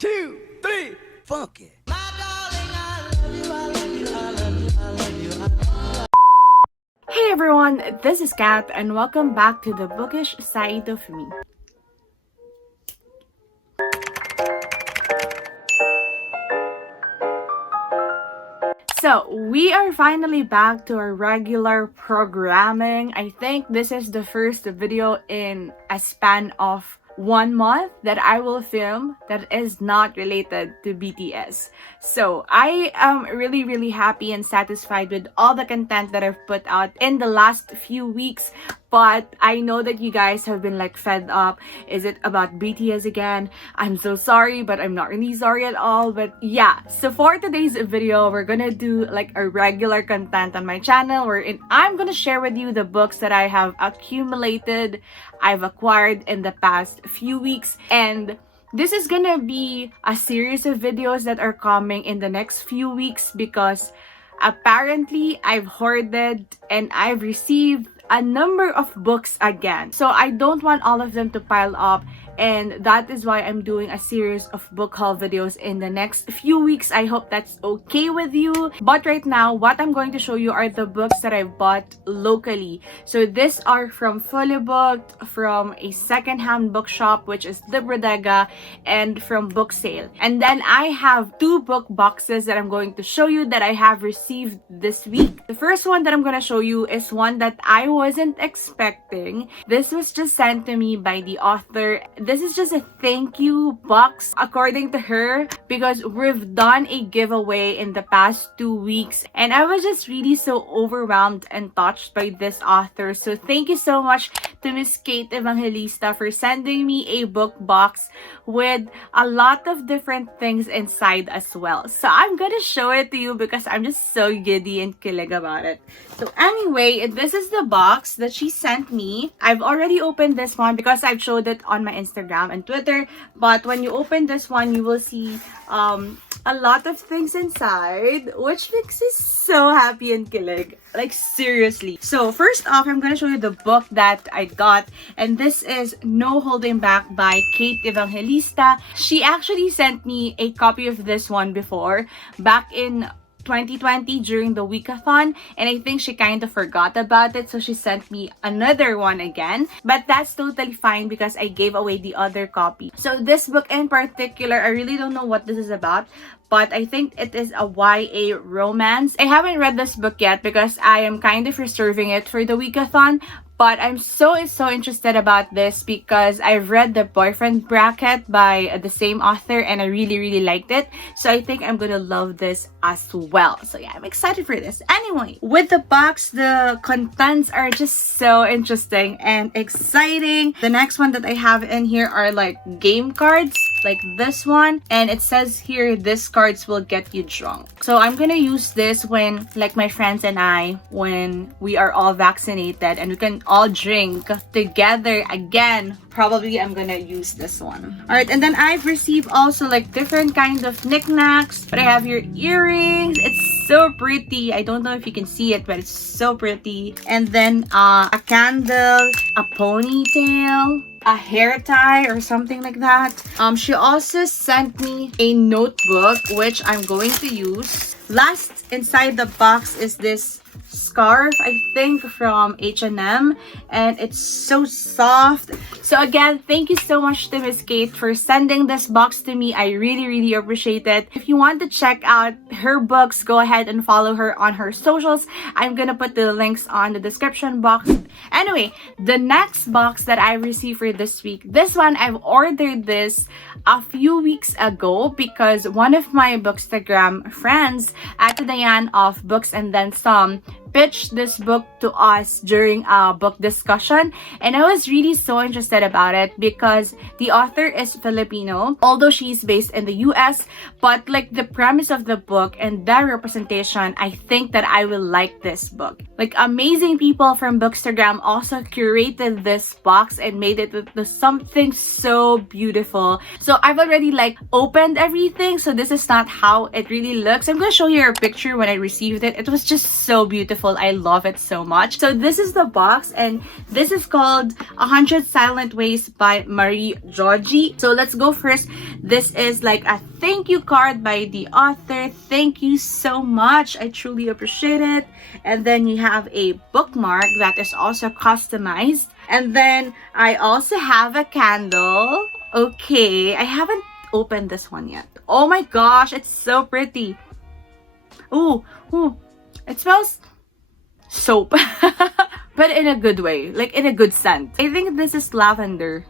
2, 3, funky. Hey everyone, this is Kat and welcome back to the bookish side of me. So, we are finally back to our regular programming. I think this is the first video in a span of 1 month that I will film that is not related to BTS. So I am really happy and satisfied with all the content that I've put out in the last few weeks. But I know that you guys have been like fed up. Is it about BTS again? I'm so sorry, but I'm not really sorry at all. But yeah, so for today's video, we're gonna do like a regular content on my channel wherein I'm gonna share with you the books that I have accumulated, I've acquired in the past few weeks. And this is gonna be a series of videos that are coming in the next few weeks because apparently I've hoarded and I've received a number of books again. So I don't want all of them to pile up, and that is why I'm doing a series of book haul videos in the next few weeks. I hope that's okay with you. But right now, what I'm going to show you are the books that I bought locally. So these are from Fully Booked, from a secondhand bookshop, which is Librodega, and from Book Sale. And then I have 2 book boxes that I'm going to show you that I have received this week. The first one that I'm going to show you is one that I wasn't expecting. This was just sent to me by the author. This is just a thank you box according to her because we've done a giveaway in the past 2 weeks and I was just really so overwhelmed and touched by this author. So thank you so much to Miss Kate Evangelista for sending me a book box with a lot of different things inside as well. So I'm gonna show it to you because I'm just so giddy and kilig about it. So anyway, this is the box that she sent me. I've already opened this one because I've showed it on my Instagram and Twitter. But when you open this one, you will see a lot of things inside, which makes me so happy and kilig. Like seriously. So first off, I'm gonna show you the book that I got, and this is No Holding Back by Kate Evangelista. She actually sent me a copy of this one before, back in 2020 during the weekathon, and I think she kind of forgot about it, so she sent me another one again. But that's totally fine because I gave away the other copy. So this book in particular, I really don't know what this is about, but I think it is a YA romance. I haven't read this book yet because I am kind of reserving it for the weekathon. But I'm so interested about this because I've read The Boyfriend Bracket by the same author and I really liked it. So I think I'm gonna love this as well. So yeah, I'm excited for this. Anyway, with the box, the contents are just so interesting and exciting. The next one that I have in here are like game cards, like this one, and it says here, these cards will get you drunk. So I'm gonna use this when like my friends and I, when we are all vaccinated and we can all drink together again. Probably I'm gonna use this one. All right, and then I've received also like different kinds of knickknacks. But I have your earrings. It's so pretty. I don't know if you can see it, but it's so pretty. And then a candle, a ponytail, a hair tie or something like that. She also sent me a notebook which I'm going to use. Last inside the box is this scarf, I think from H&M, and it's so soft. So again, thank you so much to Miss Kate for sending this box to me. I really appreciate it. If you want to check out her books, go ahead and follow her on her socials. I'm gonna put the links on the description box. Anyway, the next box that I received for this week, this one I've ordered this a few weeks ago because one of my Bookstagram friends, at Diane of Books and Then Some, pitched this book to us during a book discussion, and I was really so interested about it because the author is Filipino, although she's based in the US. But like the premise of the book and their representation, I think that I will like this book. Like amazing people from Bookstagram also curated this box and made it into something so beautiful. So I've already like opened everything, so this is not how it really looks. I'm gonna show you a picture when I received it. It was just so beautiful. beautiful. I love it so much. So this is the box, and this is called 100 Silent Ways by Mari Jojie. So let's go first. This is like a thank you card by the author. Thank you so much. I truly appreciate it. And then you have a bookmark that is also customized. And then I also have a candle. Okay, I haven't opened this one yet. Oh my gosh, it's so pretty. Ooh, it smells soap. But in a good way, like in a good scent. I think this is lavender.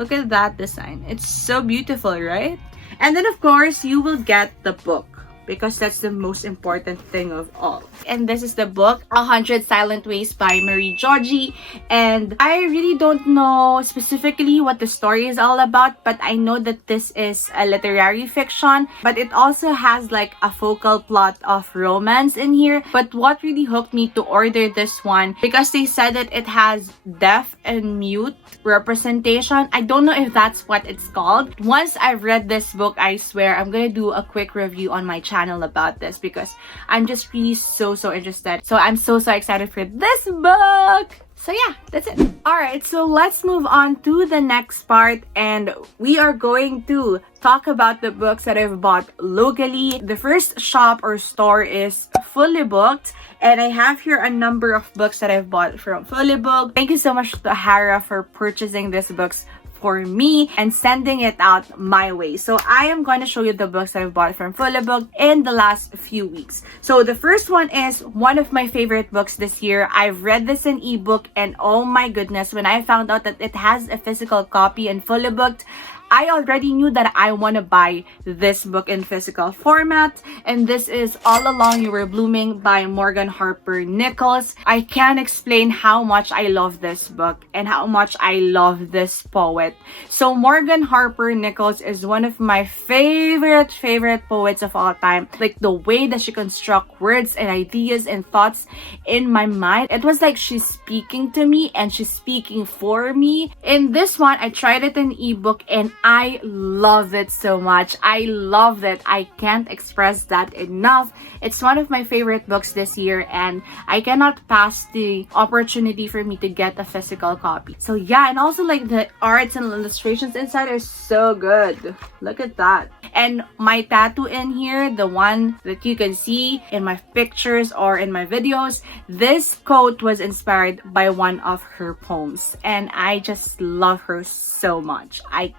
Look at that design. It's so beautiful, right? And then of course, you will get the book, because that's the most important thing of all. And this is the book, 100 Silent Ways by Mari Jojie. And I really don't know specifically what the story is all about, but I know that this is a literary fiction, but it also has like a focal plot of romance in here. But what really hooked me to order this one, because they said that it has deaf and mute representation. I don't know if that's what it's called. Once I've read this book, I swear I'm gonna do a quick review on my channel about this, because I'm just really so interested. So I'm so excited for this book. So yeah, that's it. Alright, so let's move on to the next part, and we are going to talk about the books that I've bought locally. The first shop or store is Fully Booked, and I have here a number of books that I've bought from Fully Booked. Thank you so much to Hara for purchasing these books for me and sending it out my way. So I am going to show you the books that I've bought from Fully Booked in the last few weeks. So the first one is one of my favorite books this year. I've read this in ebook, and oh my goodness, when I found out that it has a physical copy in Fully Booked, I already knew that I want to buy this book in physical format, and this is All Along You Were Blooming by Morgan Harper Nichols. I can't explain how much I love this book and how much I love this poet. So Morgan Harper Nichols is one of my favorite poets of all time. Like the way that she constructs words and ideas and thoughts in my mind, it was like she's speaking to me and she's speaking for me. In this one, I tried it in ebook and I love it so much. I love it. I can't express that enough. It's one of my favorite books this year, and I cannot pass the opportunity for me to get a physical copy. So yeah, and also like the arts and illustrations inside are so good. Look at that. And my tattoo in here, the one that you can see in my pictures or in my videos, this quote was inspired by one of her poems, and I just love her so much. I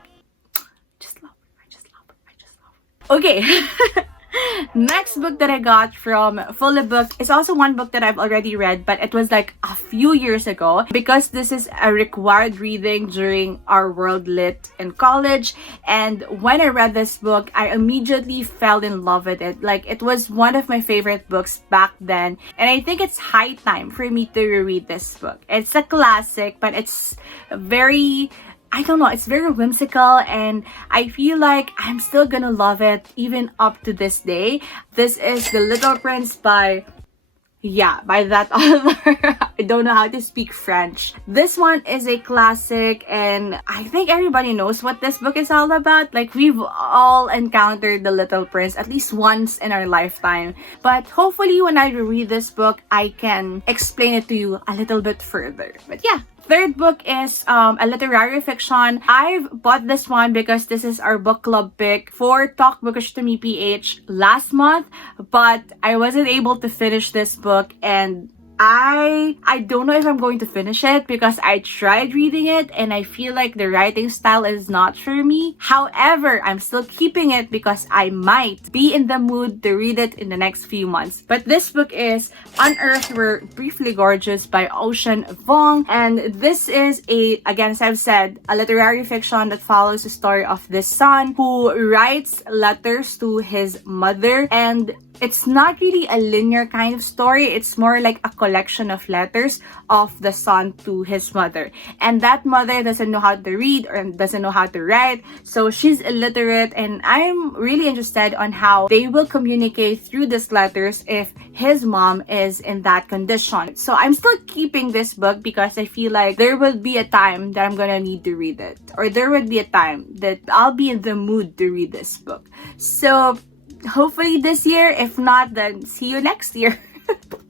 just love her. Okay. Next book that I got from Fully Booked is also one book that I've already read, but it was like a few years ago, because this is a required reading during our World Lit in college. And when I read this book, I immediately fell in love with it. Like, it was one of my favorite books back then, and I think it's high time for me to reread this book. It's a classic, but it's very, I don't know, it's very whimsical, and I feel like I'm still gonna love it even up to this day. This is The Little Prince by that author. I don't know how to speak French. This one is a classic, and I think everybody knows what this book is all about. Like, we've all encountered The Little Prince at least once in our lifetime. But hopefully when I read this book, I can explain it to you a little bit further. But yeah. Third book is a literary fiction. I've bought this one because this is our book club pick for Talk Bookish to Me PH last month, but I wasn't able to finish this book, and I don't know if I'm going to finish it, because I tried reading it and I feel like the writing style is not for me. However, I'm still keeping it because I might be in the mood to read it in the next few months. But this book is Unearthed We're Briefly Gorgeous by Ocean Vuong, and this is again, as I've said, a literary fiction that follows the story of this son who writes letters to his mother, and it's not really a linear kind of story. It's more like a collection of letters of the son to his mother. And that mother doesn't know how to read or doesn't know how to write. So she's illiterate, and I'm really interested on how they will communicate through these letters if his mom is in that condition. So I'm still keeping this book because I feel like there will be a time that I'm gonna need to read it. Or there would be a time that I'll be in the mood to read this book. So hopefully this year. If not, then see you next year.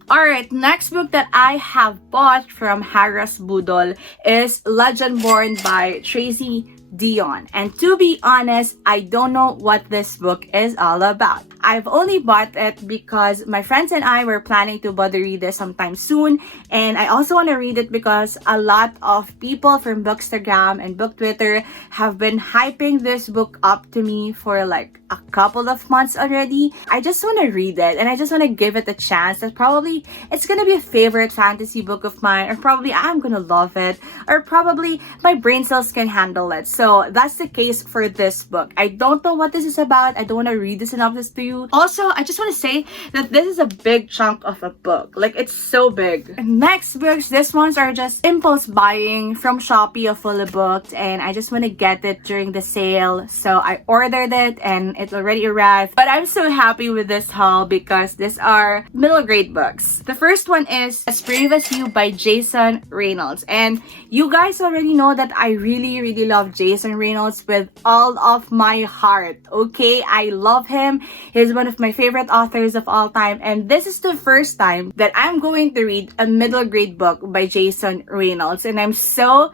Alright, next book that I have bought from Harris Budol is Legend Born by Tracy Dion. And to be honest, I don't know what this book is all about. I've only bought it because my friends and I were planning to bother read this sometime soon. And I also want to read it because a lot of people from Bookstagram and Book Twitter have been hyping this book up to me for like a couple of months already. I just want to read it and I just want to give it a chance. That probably it's going to be a favorite fantasy book of mine, or probably I'm going to love it, or probably my brain cells can handle it. So that's the case for this book. I don't know what this is about. I don't want to read the synopsis to you. Also, I just want to say that this is a big chunk of a book. Like, it's so big. Next books, these ones are just impulse buying from Shopee of Fully Booked, and I just want to get it during the sale. So I ordered it and it already arrived. But I'm so happy with this haul because these are middle grade books. The first one is As Brave as You by Jason Reynolds. And you guys already know that I really love Jason Reynolds with all of my heart. Okay, I love him. He's one of my favorite authors of all time, and this is the first time that I'm going to read a middle grade book by Jason Reynolds, and I'm so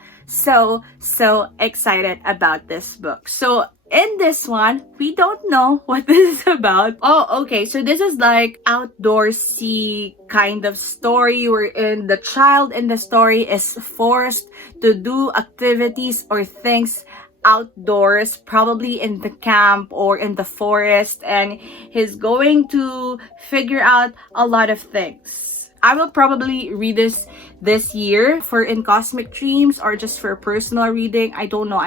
excited about this book. So in this one, we don't know what this is about. Oh, okay. So this is like outdoorsy kind of story wherein the child in the story is forced to do activities or things outdoors, probably in the camp or in the forest, and he's going to figure out a lot of things. I will probably read this year for In Cosmic Dreams or just for personal reading. I don't know.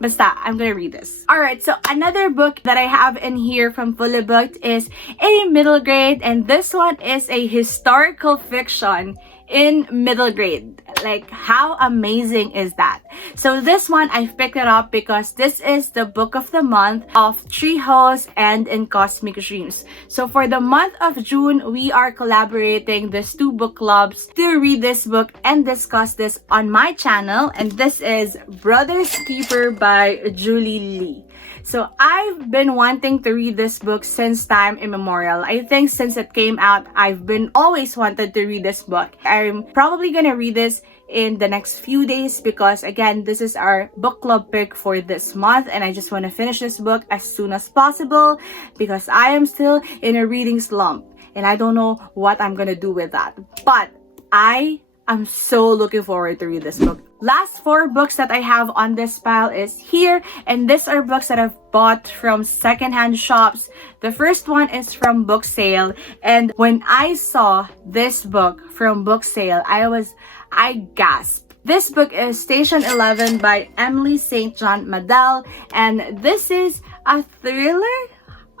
Basta, I'm gonna read this. Alright, so another book that I have in here from Fully Booked is a middle grade, and this one is a historical fiction in middle grade. Like, how amazing is that? So this one, I've picked it up because this is the book of the month of TRIHOES and In Cosmic Dreams. So for the month of June, we are collaborating these two book clubs to read this book and discuss this on my channel. And this is Brother's Keeper by Julie Lee. So I've been wanting to read this book since time immemorial. I think since it came out, I've been always wanted to read this book. I'm probably gonna read this in the next few days because again, this is our book club pick for this month, and I just want to finish this book as soon as possible because I am still in a reading slump and I don't know what I'm gonna do with that. But I'm so looking forward to read this book. Last 4 books that I have on this pile is here, and these are books that I've bought from secondhand shops. The first one is from Book Sale, and when I saw this book from Book Sale, I gasped. This book is Station 11 by Emily St. John Madel, and this is a thriller,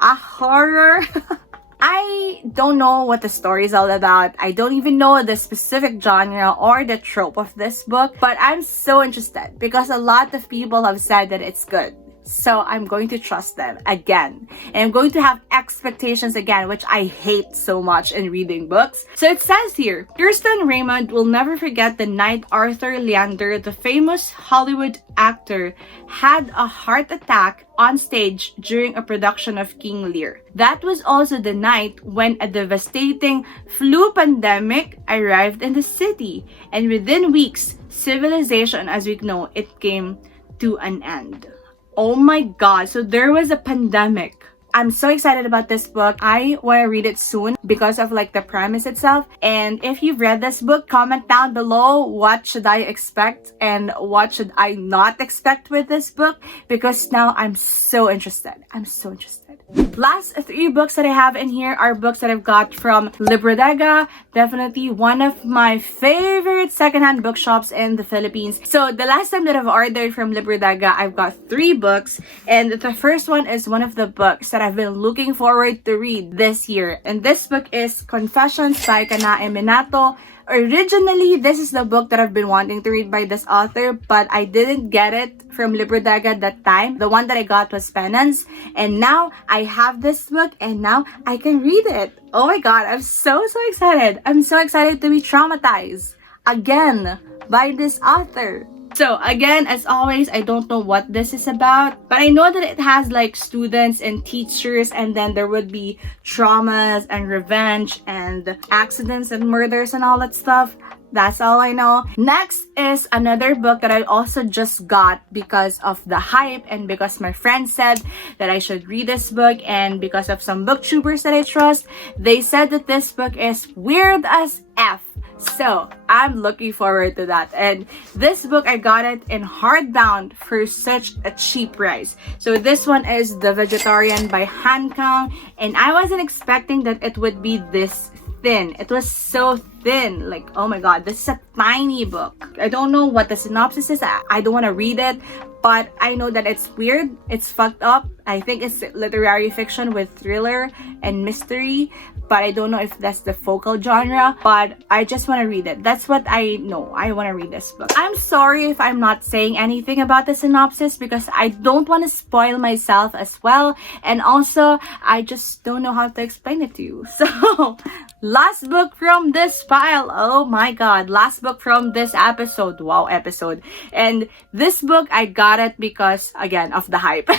a horror. I don't know what the story is all about. I don't even know the specific genre or the trope of this book, but I'm so interested because a lot of people have said that it's good. So I'm going to trust them again. And I'm going to have expectations again, which I hate so much in reading books. So it says here, Kirsten Raymond will never forget the night Arthur Leander, the famous Hollywood actor, had a heart attack on stage during a production of King Lear. That was also the night when a devastating flu pandemic arrived in the city. And within weeks, civilization as we know it came to an end. Oh my god, so there was a pandemic. I'm so excited about this book. I want to read it soon because of like the premise itself. And if you've read this book, comment down below what should I expect and what should I not expect with this book, because now I'm so interested. I'm so interested. Last 3 books that I have in here are books that I've got from Librodega, definitely one of my favorite secondhand bookshops in the Philippines. So the last time that I've ordered from Librodega, I've got 3 books, and the first one is one of the books that I've been looking forward to read this year. And this book is Confessions by Kanae Minato. Originally, this is the book that I've been wanting to read by this author, but I didn't get it from Librodega that time. The one that I got was Penance, and now I have this book and now I can read it. Oh my god, I'm so excited. I'm so excited to be traumatized again by this author. So again, as always, I don't know what this is about, but I know that it has like students and teachers, and then there would be traumas and revenge and accidents and murders and all that stuff. That's all I know. Next is another book that I also just got because of the hype and because my friend said that I should read this book, and because of some booktubers that I trust, they said that this book is weird as F. So I'm looking forward to that. And this book, I got it in hardbound for such a cheap price. So this one is The Vegetarian by Han Kang, and I wasn't expecting that it would be this thin. It was so thin. Like, oh my god, this is a tiny book. I don't know what the synopsis is. I don't want to read it, but I know that it's weird. It's fucked up. I think it's literary fiction with thriller and mystery, but I don't know if that's the focal genre, but I just want to read it. That's what I know. I want to read this book. I'm sorry if I'm not saying anything about the synopsis because I don't want to spoil myself as well, and also I just don't know how to explain it to you. So last book from this pile. Oh my god, last book from this episode. Wow, episode. And this book, I got it because, again, of the hype.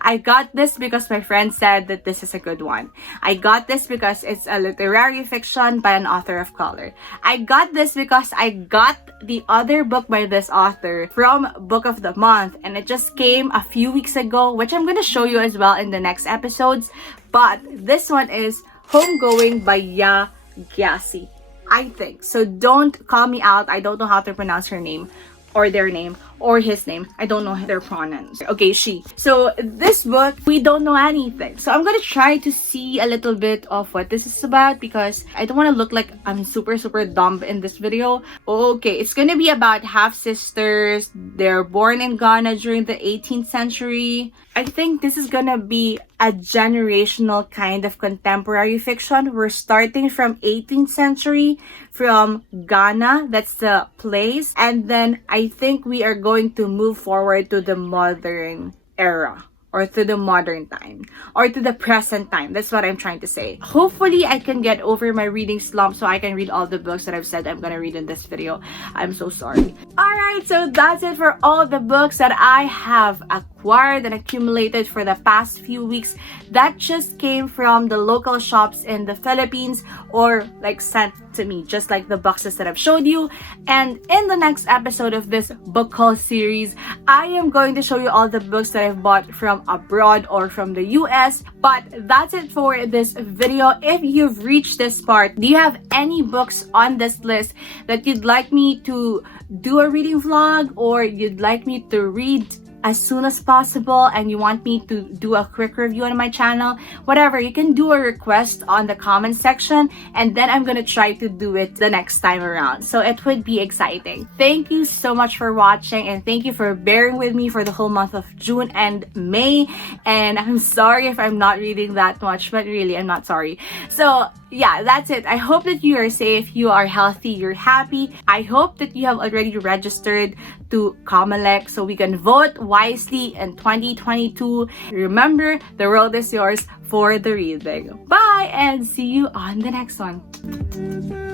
I got this because my friend said that this is a good one. I got this because it's a literary fiction by an author of color. I got this because I got the other book by this author from Book of the Month, and it just came a few weeks ago, which I'm going to show you as well in the next episodes. But this one is Homegoing by Ya Gyasi, I think. So don't call me out. I don't know how to pronounce her name or their name or his name. I don't know their pronouns. Okay, she. So this book, we don't know anything. So I'm gonna try to see a little bit of what this is about because I don't want to look like I'm super dumb in this video. Okay, it's gonna be about half sisters. They're born in Ghana during the 18th century. I think this is gonna be a generational kind of contemporary fiction. We're starting from 18th century, from Ghana, that's the place, and then I think we are going to move forward to the modern era, or to the modern time, or to the present time. That's what I'm trying to say. Hopefully, I can get over my reading slump so I can read all the books that I've said I'm gonna read in this video. I'm so sorry. Alright, so that's it for all the books that I have acquired and accumulated for the past few weeks. That just came from the local shops in the Philippines, or like sent to me, just like the boxes that I've showed you. And in the next episode of this book haul series, I am going to show you all the books that I've bought from abroad or from the US. But that's it for this video. If you've reached this part, do you have any books on this list that you'd like me to do a reading vlog, or you'd like me to read as soon as possible, and you want me to do a quick review on my channel? Whatever, you can do a request on the comment section, and then I'm gonna try to do it the next time around. So it would be exciting. Thank you so much for watching, and thank you for bearing with me for the whole month of June and May. And I'm sorry if I'm not reading that much, but really, I'm not sorry. So yeah, that's it. I hope that you are safe, you are healthy, you're happy. I hope that you have already registered to COMELEC so we can vote wisely in 2022. Remember, the world is yours for the reading. Bye, and see you on the next one.